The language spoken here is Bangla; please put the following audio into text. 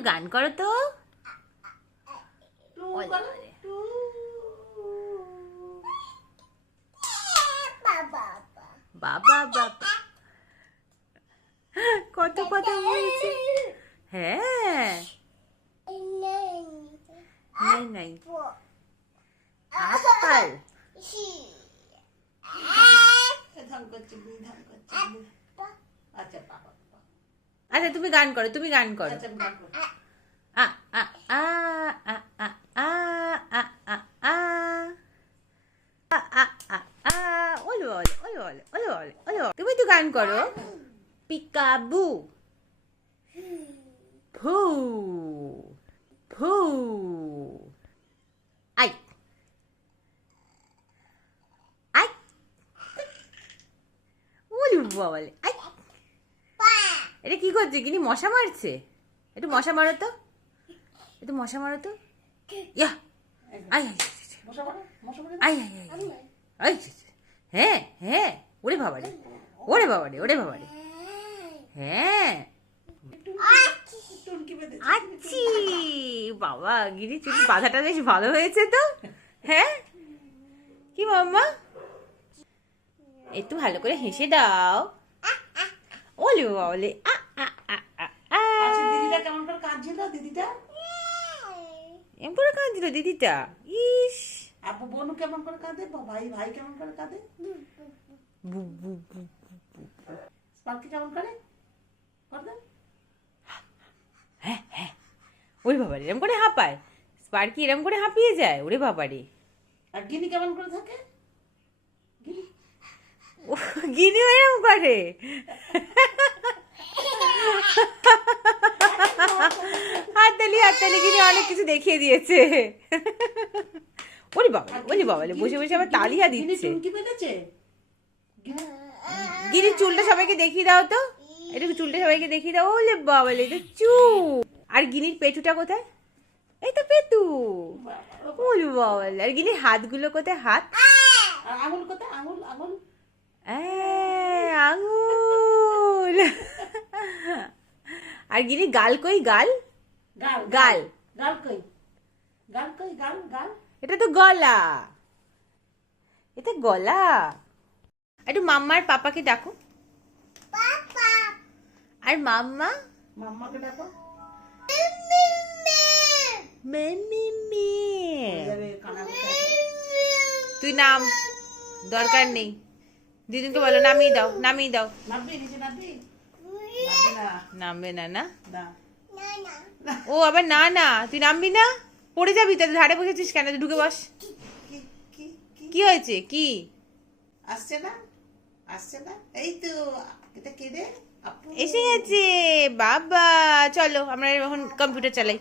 একটু গান করো তো। বাবা বাবা কত কথা বলছে। হ্যাঁ নাই আপেল। আচ্ছা তুমি গান করো, তুমি গান করো। আ আ আ আ আ আ আ আ আ ওলে ওলে ওলে ওলে ওলে ওলে ওলে। তুমি তো গান করো। পিকাবু ভু ভু আই আই ওলে বলে আই। এটা কি করছে? কিনি মশা মারছে। একটু মশা মারো তো, একটু মশা মারো তো। Yeah I I I I. হ্যাঁ হ্যাঁ, ওরে বাবারে ওরে বাবারে ওরে বাবারে। হ্যাঁ আচ্ছি বাবা, গিরি চুল বাঁধাটা বেশ ভালো হয়েছে তো। হ্যাঁ কি মাম্মা, একটু ভালো করে হেসে দাও। ওলে ওলে আ আ আ আ। দিদিটা কেমন করে কাঁদছিল? দিদিটা এমন করে কাঁদছিল দিদিটা। ইস আপু বোনু কেমন করে কাঁদে? ভাই ভাই কেমন করে কাঁদে? বু বু বু। স্পার্কি কেমন করে? হ্যাঁ হ্যাঁ, ওরে বাবারে এরম করে হাঁপায়। স্পার্কি এরম করে হাঁপিয়ে যায়। ওরে বাবারে। আর গিনি কেমন করে থাকে? ও গিনিও এরম করে। হাততালি হাততালি, গিনি অনেক কিছু দেখিয়ে দিয়েছে। ওরে বাবা ওরে বাবালে, বসে বসে আবার তালিয়া দিচ্ছে। টুনকি বেঁধেছে? গিনির চুলটা সবাইকে দেখিয়ে দাও তো, একটু চুলটা সবাইকে দেখিয়ে দাও। ওলে বাবালে, এটা চুল। আর গিনির পেটুটা কোথায়? এই তো পেটু। ওলে বাবালে। আর গিনির হাতগুলো কোথায়? হাত আঙুল কোথায়? আঙুল আঙুল আঙুল। আর গিনি গাল কই? গাল গাল গাল গাল কই? গাল কই? গাল গাল এটা তো গলা, এটা গলা। একটু মাম্মার পাপাকে ডাকো। আর মাম্মা মাম্মাকে ডাকো। তুই নাম, দরকার নেই। দিদিকে বলো নামিয়ে দাও নামিয়ে দাও। নামবি নিচে নামবি? নামবে না না? না ও আবার না না, তুই নামবি না? পড়ে যাবি তো। ধারে বসেছিস কেন? ঢুকে বস। কি হয়েছে? কি আসছে না? আসছে না? এই তো। এটা কে রে? আপু এসে গেছে বাবা। চলো আমরা এখন কম্পিউটার চালাই।